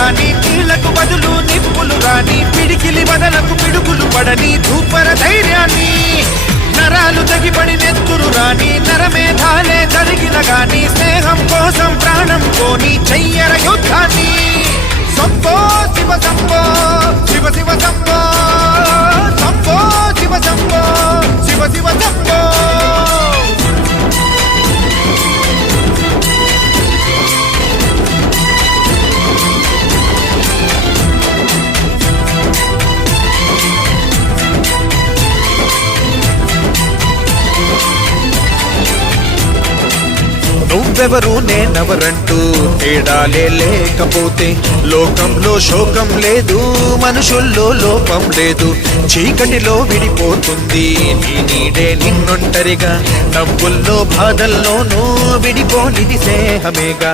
గాని కీళ్లకు బదులు నిప్పులు రాని పిడికిలి బదలకు పిడుగులు పడని ధూపర ధైర్యాన్ని నరాలు తెగిపడి నెత్తురు రాని నరమేధాలే జరిగిన గాని స్నేహం కోసం ప్రాణం కోని చెయ్యర యుద్ధాన్ని శంభో శివ శంభో శివ శివ శంభో శంభో శివ శంభో శివ శివ శంభో నువ్వెవరు నేనెవరంటూ తేడాలే లేకపోతే లోకంలో శోకం లేదు, మనుషుల్లో లోపం లేదు. చీకటిలో విడిపోతుంది నీ నీడే నిన్నొంటరిగా, నవ్వుల్లో బాధల్లోనూ విడిపోనిది స్నేహమేగా.